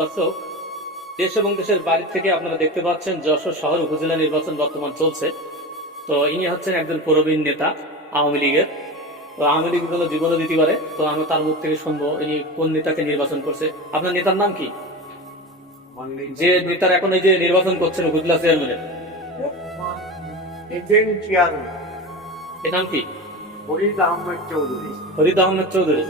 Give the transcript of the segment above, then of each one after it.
দর্শক দেশ এবং দেশের বাইরে থেকে আপনারা দেখতে পাচ্ছেন যশোর শহর উপজেলা নির্বাচন বর্তমান চলছে। তো ইনি হচ্ছেন একজন প্রবীণ নেতা আওয়ামী লীগের। তো আওয়ামী লীগের জন্য জীবনও দিতে পারে তো আমি তার মুখ থেকে শুনব ইনি কোন নেতাকে নির্বাচন করছে। আপনার নেতার নাম কি? যে নেতার এখন এই যে নির্বাচন করছেন উপজেলা চেয়ারম্যানের এর। নাম কি? ফরিদ আহমেদ চৌধুরী। ফরিদ আহমেদ চৌধুরী?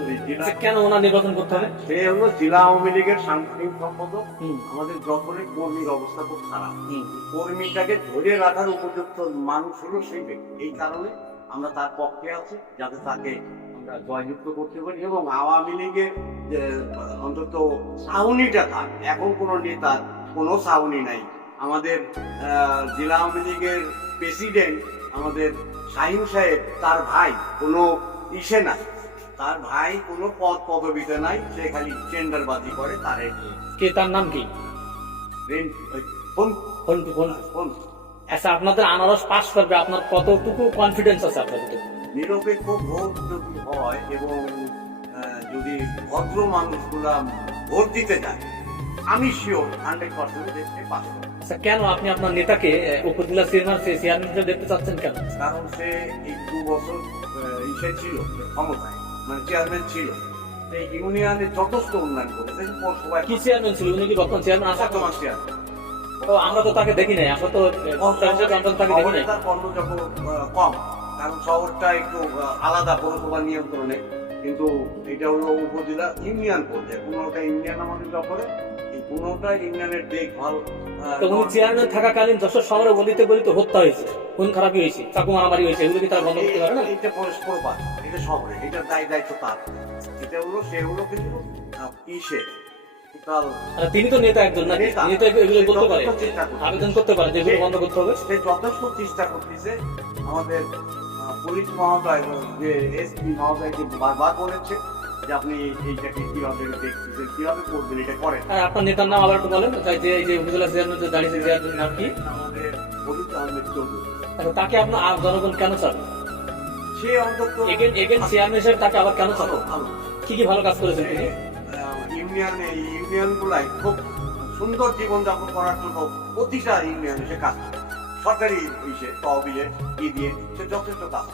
কেন ওনার নির্বাচন করতে হবে? সে হলো জেলা আওয়ামী লীগের সাংগঠনিক সম্পাদক। আমাদের যশোরের কর্মীর অবস্থা খুব খারাপ। কর্মীটাকে ধরে রাখার উপযুক্ত মানুষ হলো সেই ব্যক্তি। এই কারণে আমরা তার পক্ষে আছি যাতে তাকে আমরা জয়যুক্ত করতে পারি এবং আওয়ামী লীগের অন্তত ছাউনিটা থাক। এখন কোনো নেতার কোনো ছাউনি নাই। আমাদের জেলা আওয়ামী লীগের প্রেসিডেন্ট আমাদের শাহিন সাহেব তার ভাই কোনো ইসে নাই। তার ভাই কোনো পদ পদবিতে নাই সে খালি টেন্ডারবাজি করে তারে কে তার নাম কি? ফোন। Phone phone? ফোন। আচ্ছা আপনাদের আনারস পাস করবে আপনার কতটুকু কনফিডেন্স আছে আপনাদের নিরপেক্ষ ভোট যদি হয় এবং যদি ভদ্র মানুষগুলা ভোট দিতে যায় আমি শিওর হান্ড্রেড পার্সেন্ট দেখতে পাবো আচ্ছা কেন আপনি আপনার নেতাকে উপজেলা চেয়ারম্যান চেয়ারম্যান হিসেবে দেখতে চাচ্ছেন কেন? কারণ সে এই দু বছর ইসে ছিল ক্ষমতায় মানে চেয়ারম্যান ছিল। এই ইউনিয়নে যথেষ্ট উন্নয়ন করেছে পৌরসভায় কি চেয়ারম্যান ছিল? উনি কি বর্তমান চেয়ারম্যান বর্তমান চেয়ারম্যান তো আমরা তো তাকে দেখি নাই আমরা তো তাকে দেখি নাই। কম কারণ শহরটা একটু আলাদা পৌরসভার নিয়ন্ত্রণে। কিন্তু এটা হলো উপজেলা ইউনিয়ন পর্যায়ে। পনেরোটা ইউনিয়ন আমাদের দখলে এই পনেরোটা ইউনিয়নের দেখভাল আহ, তো চেয়ারম্যান থাকাকালীন যশোর শহরে বলিতে বলিতে হত্যা হয়েছে। খুন খারাপই হয়েছে চাকু মারামারি হয়েছে এগুলো কি তারা বন্ধ করতে পারে না? এটা পরস্পর বাদ এটা শহরে এটা দায় দায়িত্ব তার। এটা হলো সে হলো কিন্তু ইসে তিনি তো নেতা একজন নেতা। তিনি তো এগুলো বলতে পারে। আবেদন করতে পারে যে এগুলো বন্ধ করতে হবে। সে যথেষ্ট চেষ্টা করতেছে আমাদের পুলিশ মহোদয় যে এসপি মহোদয়কে বারবার বলেছে যে আপনি এইটাকে কীভাবে দেখতেছেন কীভাবে করবেন এটা করেন। আর আপনার নেতার নাম আবার একটু বলেন। তাই যে এই যে যে চেয়ারম্যানের নাম কি? আমাদের ফরিদ আহমেদ চৌধুরী। আচ্ছা, তাকে আপনার জনগণ কেন চান সে অন্তত এগেন এগেন চেয়ারম্যান হিসেবে তাকে আবার কেন চান কি কি ভালো কাজ করেছেন তিনি? ইউনিয়ন এই ইউনিয়ন গুলাই খুব সুন্দর জীবনযাপন করার জন্য প্রতিটা ইউনিয়নে সে কাজ করে সরকারি ইসে তহবিলে ই দিয়ে সে যথেষ্ট কাজ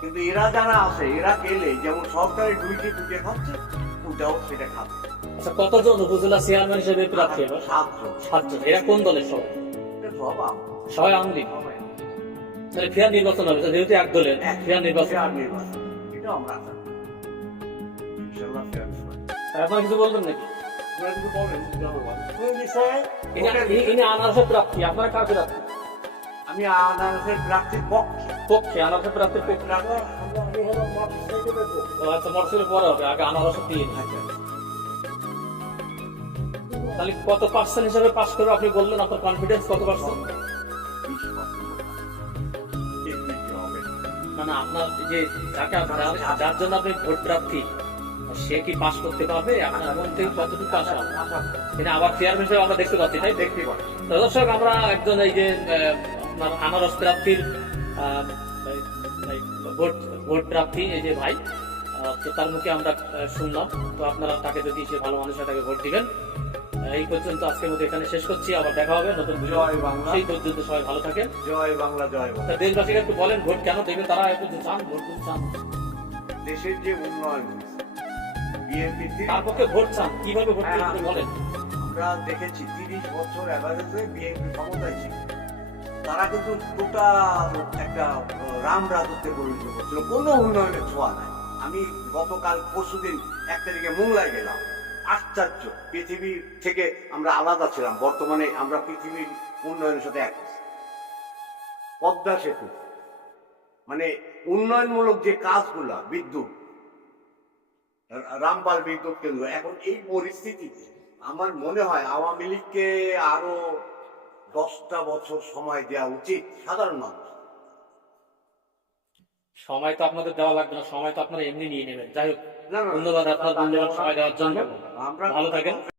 কিন্তু এরা যারা আছে এরা গেলে যেমন সরকারি ডুইটি টুকে খাচ্ছে ওটাও সেটা খাবে। আচ্ছা কতজন উপজেলা চেয়ারম্যান হিসেবে প্রার্থী এবার সাতজন। সাতজন। এরা কোন দলের এটা সব সবাই আওয়ামী লীগ। তাহলে ফেয়ার নির্বাচন হবে যেহেতু এক দলের ফেয়ার নির্বাচন। এটাও আমরা ইনশাআল্লাহ আপনারা কিছু বলবেন নাকি? আনারসের আপনারা কার আমি আনারসের প্রার্থীর পক্ষে। পক্ষে আনারসের প্রার্থীর পক্ষে। আচ্ছা মোটরসাইকেল পরে হবে আগে আনারসের দিয়ে নিন। তাহলে কত পার্সেন্ট হিসাবে পাস করবে আপনি বললেন আপনার কনফিডেন্স কত পার্সেন্ট মানে আপনার যে যাকে যার জন্য আপনি ভোট প্রার্থী সে কি পাস করতে পারবে? আপনার মন থেকে কতটুকু আশা? এটা আবার চেয়ারম্যান হিসেবে আমরা দেখতে পাচ্ছি তাই দেখতে পাচ্ছি। দর্শক আমরা একজন এই যে আপনার আনারস এই ভোট ভোট প্রার্থী এই যে ভাই তো তার মুখে আমরা শুনলাম। তো আপনারা তাকে যদি সে ভালো মানুষ তাকে ভোট দিবেন এই পর্যন্ত আজকের মধ্যে এখানে শেষ করছি। আবার দেখা হবে নতুন জয় বাংলা। সেই পর্যন্ত সবাই ভালো থাকেন। জয় বাংলা জয় বাংলা। দেশবাসীকে একটু বলেন ভোট কেন দেবেন? তারা একটু চান ভোট চান। দেশের যে উন্নয়ন বিএনপি তার পক্ষে ভোট চান? কীভাবে ভোট দিবেন বলেন। আমরা দেখেছি তিরিশ বছর অ্যাভারেজে বিএনপি ক্ষমতায় ছিল। তারা কিন্তু টোটাল একটা রাম রাজত্বে পরিণত করছিল কোনো উন্নয়নের ছোঁয়া নাই। আমি গতকাল পরশুদিন এক তারিখে মোংলায় গেলাম। আশ্চর্য। পৃথিবীর থেকে আমরা আলাদা ছিলাম। বর্তমানে আমরা পৃথিবীর উন্নয়নের সাথে এক। পদ্মা সেতু। মানে উন্নয়নমূলক যে কাজগুলা বিদ্যুৎ রামপাল বিদ্যুৎ কেন্দ্র এখন এই পরিস্থিতিতে আমার মনে হয় আওয়ামী লীগকে আরও দশটা বছর সময় দেওয়া উচিত সাধারণ মানুষ। সময় তো আপনাদের দেওয়া লাগবে না সময় তো আপনারা এমনি নিয়ে নেবেন। যাই হোক ধন্যবাদ আপনার ধন্যবাদ সময় দেওয়ার জন্য। আমরা ভালো থাকেন।